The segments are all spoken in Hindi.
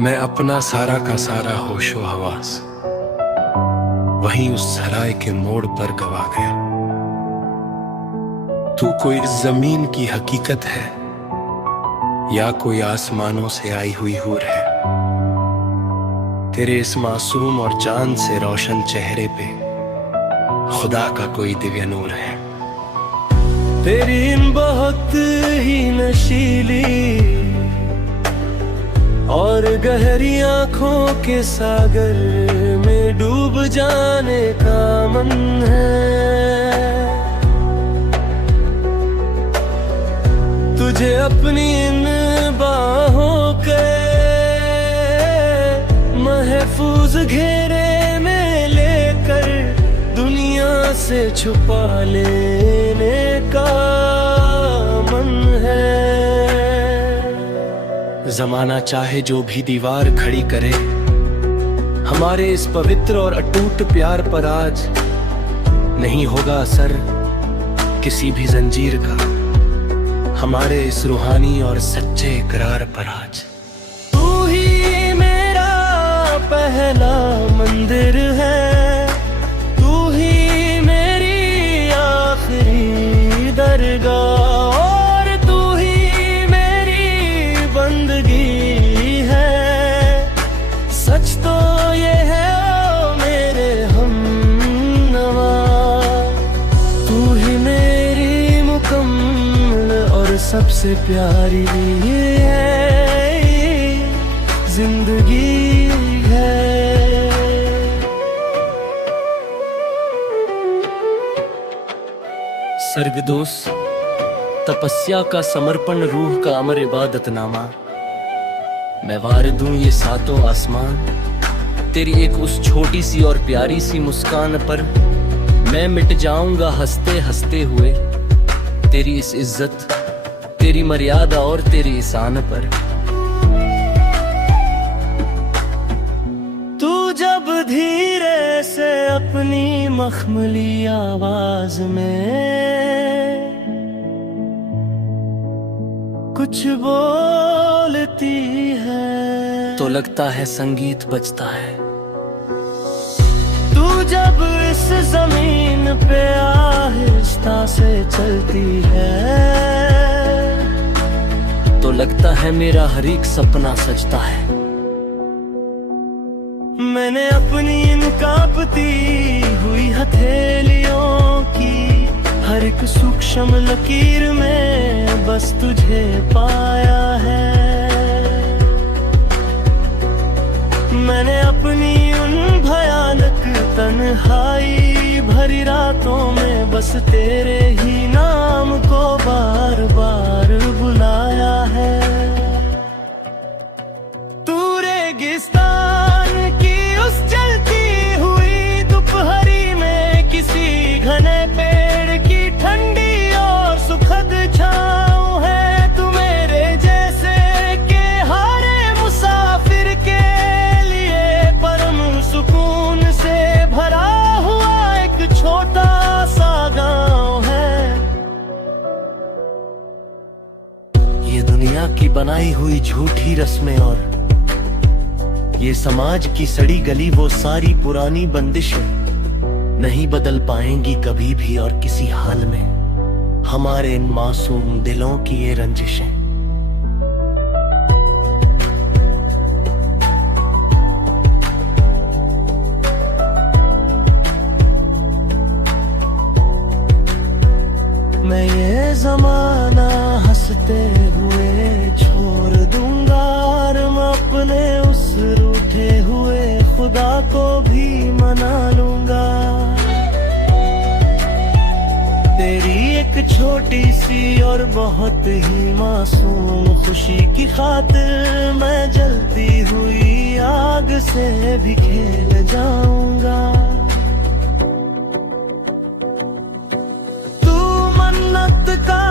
मैं अपना सारा का सारा होशो हवास वहीं उस सराय के मोड़ पर गवा गया। तू कोई जमीन की हकीकत है या कोई आसमानों से आई हुई हूर है। तेरे इस मासूम और चांद से रोशन चेहरे पे खुदा का कोई दिव्य नूर है। तेरी इन बहुत ही नशीली और गहरी आंखों के सागर में डूब जाने का मन है। तुझे अपनी इन बाहों के महफूज घेरे में लेकर दुनिया से छुपा लेने का मन है। जमाना चाहे जो भी दीवार खड़ी करे, हमारे इस पवित्र और अटूट प्यार पर आज नहीं होगा असर किसी भी जंजीर का। हमारे इस रूहानी और सच्चे इकरार पर आज तू ही मेरा पहला मंदिर है, तू ही मेरी आखिरी दरगाह और तू ही मेरी बंदगी है। सच तो ये है ओ मेरे हमनवा, तू ही मेरी मुकम्मल और सबसे प्यारी है जिंदगी है। सर्गदोष तपस्या का समर्पण, रूह का अमर इबादतनामा। मैं वार दूं ये सातों आसमान तेरी एक उस छोटी सी और प्यारी सी मुस्कान पर। मैं मिट जाऊंगा हंसते हंसते हुए तेरी इस इज्जत, तेरी मर्यादा और तेरी इसान पर। तू जब धीरे से अपनी मखमली आवाज में कुछ बोलती है तो लगता है संगीत बजता है। तू जब इस जमीन पे आहिस्ता से चलती है तो लगता है मेरा हर एक सपना सजता है। मैंने अपनी इन कांपती हुई हथेलियों की हर एक सूक्ष्म लकीर में बस तुझे पाया है। मैंने अपनी उन भयानक तन्हाई भरी रातों में बस तेरे ही नाम को बार बार बुलाया है। तू रेगिस्तान की उस जलती हुई दोपहरी में किसी घने पेड़ की ठंडी और सुखद छाँव है। तू मेरे जैसे के हारे मुसाफिर के लिए परम सुकून से भरा हुआ एक छोटा सा गाँव है। ये दुनिया की बनाई हुई झूठी रस्में और ये समाज की सड़ी गली वो सारी पुरानी बंदिशें नहीं बदल पाएंगी कभी भी और किसी हाल में हमारे इन मासूम दिलों की ये रंजिशें। मैं ये जमाना हंसते हुए छोड़ दूंगा और मैं अपने उस रूठे हुए खुदा को भी मना लूंगा। तेरी एक छोटी सी और बहुत ही मासूम खुशी की खातिर मैं जलती हुई आग से भी खेल जाऊंगा। मन्नत का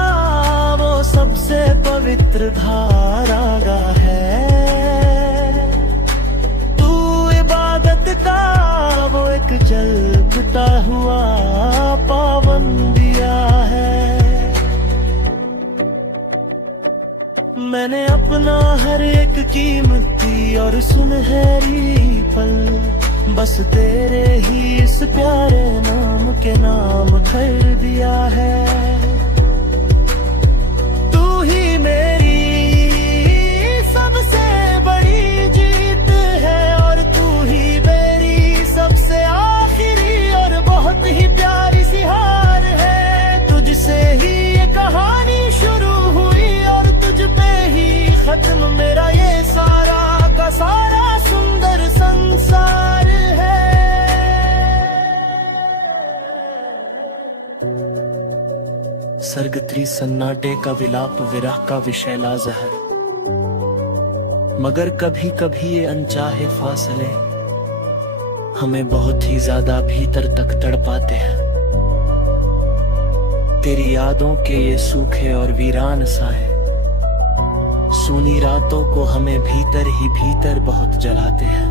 वो सबसे पवित्र धारागा है, तू इबादत का वो एक जलता हुआ पाबंदिया है। मैंने अपना हर एक कीमती और सुनहरी पल बस तेरे ही इस प्यारे नाम के नाम कर दिया है। तू ही मेरी सबसे बड़ी जीत है और तू ही मेरी सबसे आखिरी और बहुत ही प्यारी सी हार है। तुझसे ही ये कहानी शुरू हुई और तुझ पे ही खत्म मेरा ये सारा का सारा सुंदर संसार है। सरगत्री सन्नाटे का विलाप विरह का विषय लाज है, मगर कभी कभी ये अनचाहे फासले हमें बहुत ही ज्यादा भीतर तक तड़पाते हैं। तेरी यादों के ये सूखे और वीरान साए सूनी रातों को हमें भीतर ही भीतर बहुत जलाते हैं।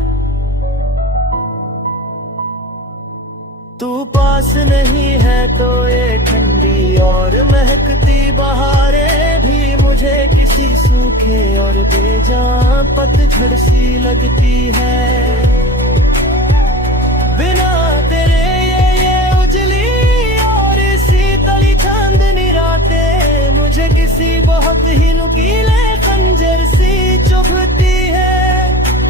तू पास नहीं है तो ये ठंडी और महकती बहारें भी मुझे किसी सूखे और बेजां पतझड़ सी लगती है। बिना तेरे ये उजली और शीतली चांदनी रातें मुझे किसी बहुत ही नुकीले खंजर सी चुभती है।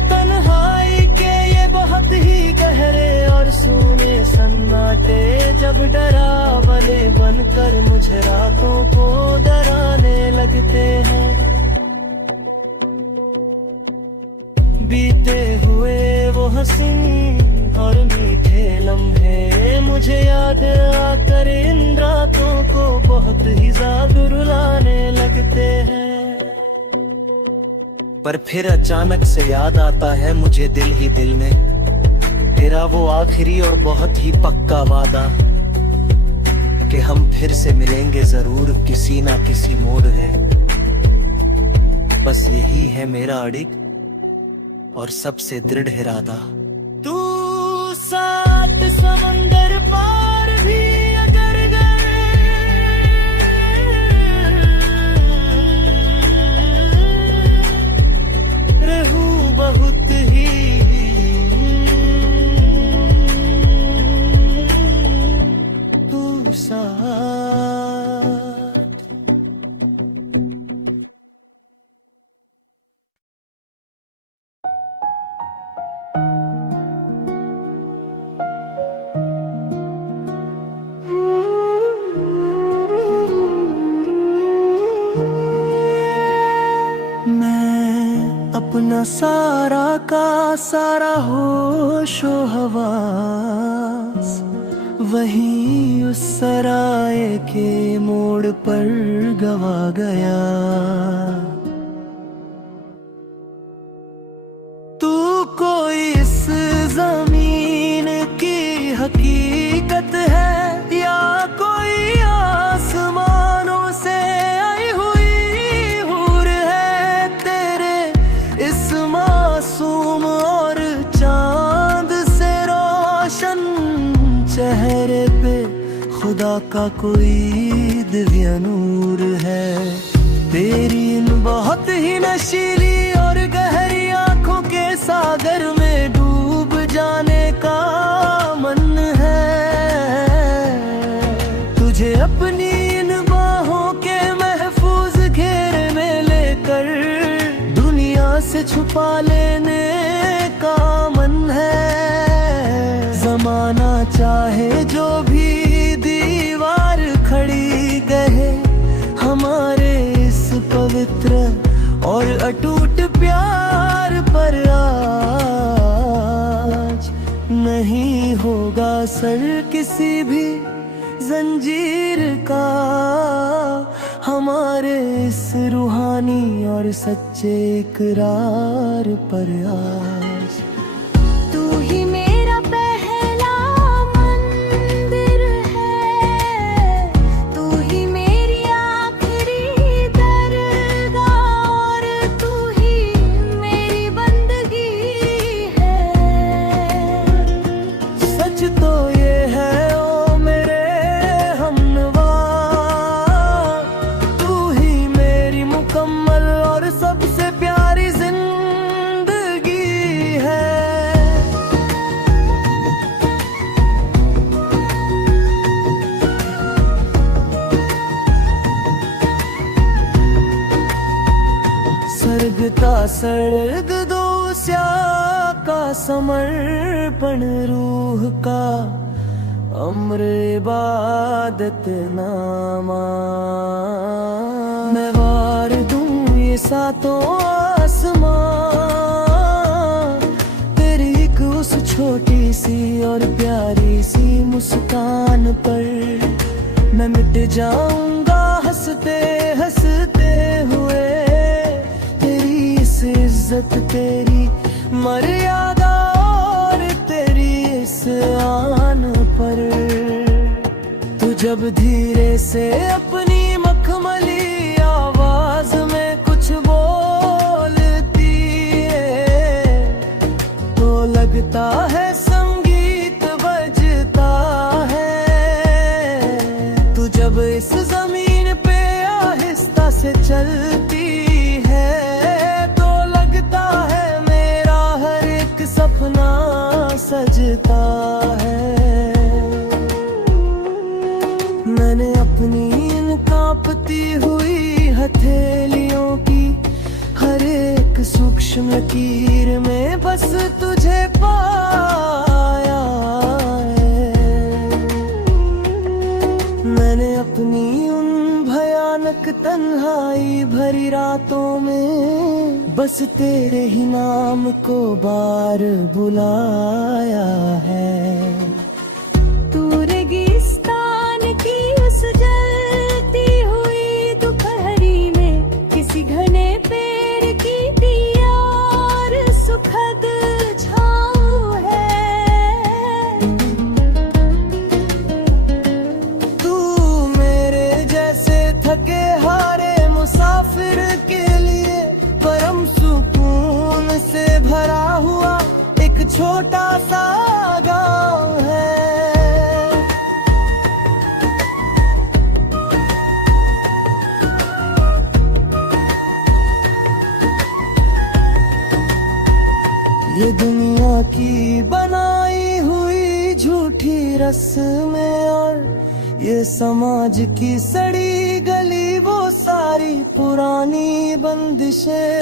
तन्हाई के ये बहुत ही गहरे और सूने सन्नाटे जब डरावने बनकर मुझे रातों को डराने लगते हैं। बीते हुए वो हसीन और मीठे लम्हे मुझे याद आकर इन रातों को बहुत ही ज्यादा रुलाने लगते हैं। पर फिर अचानक से याद आता है मुझे दिल ही दिल में तेरा वो आखिरी और बहुत ही पक्का वादा कि हम फिर से मिलेंगे जरूर किसी ना किसी मोड़ है। बस यही है मेरा अड़िग और सबसे दृढ़ इरादा। तू 7 समंदर पार भी अगर गए रहूं बहुत ही तू साथ। अपना सारा का सारा होशो हवास वहीं उस सराय के मोड़ पर गवा गया। तू कोई इस जमीन की हकीकत है या कोई आसमानों से आई हुई हूर है। तेरे इस मासूम और चांद से रोशन चेहरे पे खुदा का कोई दिव्य नूर है। तेरी इन बहुत ही नशीली और गहरी आंखों के सागर में डूब जाने का मन है। तुझे अपनी इन बाहों के महफूज घेरे में लेकर दुनिया से छुपा लेने का मन है। जमाना चाहे जो भी दीवार खड़ी कहे हमारे इस पवित्र और अटूट प्यार पर आज नहीं होगा सर किसी भी जंजीर का। हमारे इस रूहानी और सच्चे इकरार पर आज तू ही मेरा पहला मंदिर है। तू ही मेरी आखिरी दरगाह और तू ही मेरी बंदगी है। सच तो ये है ओ मेरे हमनवा तू ही मेरी मुकम्मल और सबसे प्यारी जिंदगी सर्ग दो स्या का समर्पण रूह का अम्र इबादत नामा। मैं वार दूं ये सातों आसमां तेरी एक उस छोटी सी और प्यारी सी मुस्कान पर। मैं मिट जाऊंगा हंसते हंसते हुए तेरी इस इज्जत तेरी मर्यादा और तेरी इस आन पर। तू जब धीरे से अपनी मखमली आवाज में कुछ बोलती है तो लगता है संगीत बजता है। तू जब इस जमीन पे आहिस्ता से चलती है तो लगता है मेरा हर एक सपना सजता है। मैंने अपनी इन कांपती हुई हथेलियों की हर एक सूक्ष्म लकीर में बस तुझे पाया है। मैंने अपनी उन भयानक तन्हाई भरी रातों में बस तेरे ही नाम को बार बुलाया है। तू रेगिस्तान की उस जलती हुई दोपहरी में किसी घने पेड़ की प्यार सुखद छाँव है। तू मेरे जैसे थके हारे मुसाफिर के लिए परम सुकून से भरा हुआ एक छोटा सा गाँव है। ये दुनिया की बनाई हुई झूठी रस्में और ये समाज की सड़ी गली वो सारी पुरानी बंदिशें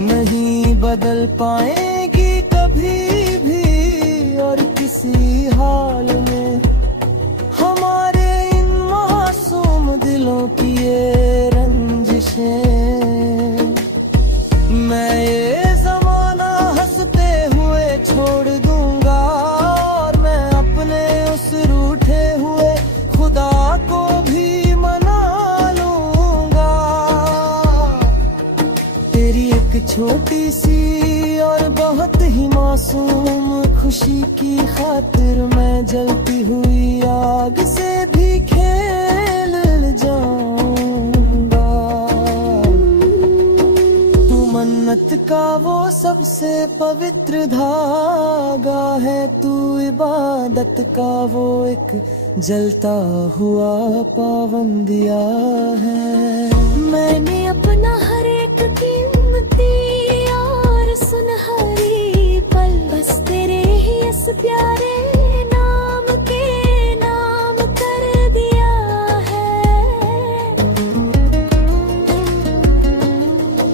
नहीं बदल पाएगी कभी भी और किसी हाल में। हमारे इन मासूम दिलों की ये रंजिशें। मैं ये जमाना हंसते हुए छोड़ दूंगा और मैं अपने उस रूठे हुए खुदा को भी मना लूंगा। तेरी एक छोटी सी और बहुत ही मासूम खुशी की खातिर मैं जलती हुई आग से भी खेल जाऊंगा। तू मन्नत का वो सबसे पवित्र धागा है, तू इबादत का वो एक जलता हुआ पाबंदिया है। मैंने अपना हर एक कीमती और सुनहरी पल बस तेरे ही इस प्यारे नाम के नाम कर दिया है।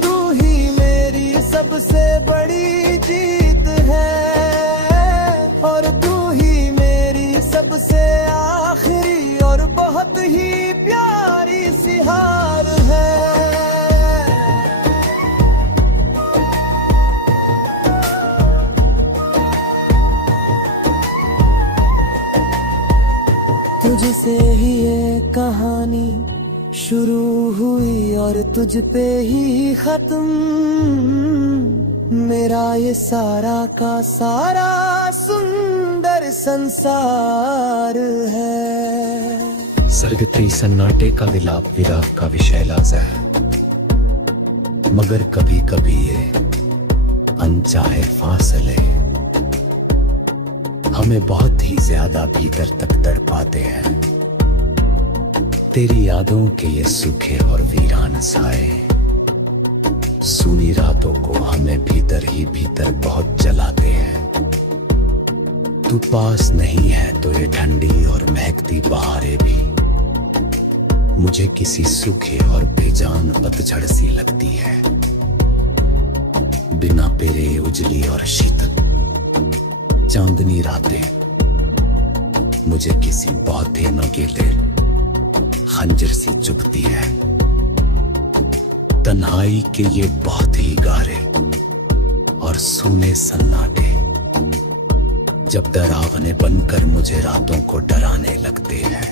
तू ही मेरी सबसे बड़ी जीत है और तू ही मेरी सबसे आखिरी और बहुत ही प्यारी सी हार है। तुझसे ही ये कहानी शुरू हुई और तुझ पे ही खत्म। मेरा ये सारा का सारा सुंदर संसार है। सरगती सन्नाटे का विलाप विराग का विषय लाजा है, मगर कभी कभी ये अनचाहे फासले हमें बहुत ही ज्यादा भीतर तक तड़पाते हैं। तेरी यादों के ये सूखे और वीरान साए सूनी रातों को हमें भीतर ही भीतर बहुत जलाते हैं। तू पास नहीं है तो ये ठंडी और महकती बहारें भी मुझे किसी सूखे और बेजान पतझड़ सी लगती है। बिना पेरे उजली और शीतल चांदनी रातें मुझे किसी बहुते नगेले खंजर सी चुभती है। तन्हाई के ये बहुत ही गारे और सूने सन्नाटे जब डरावने बनकर मुझे रातों को डराने लगते हैं।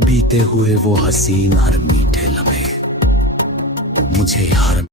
बीते हुए वो हसीन हर मीठे लम्हे मुझे हर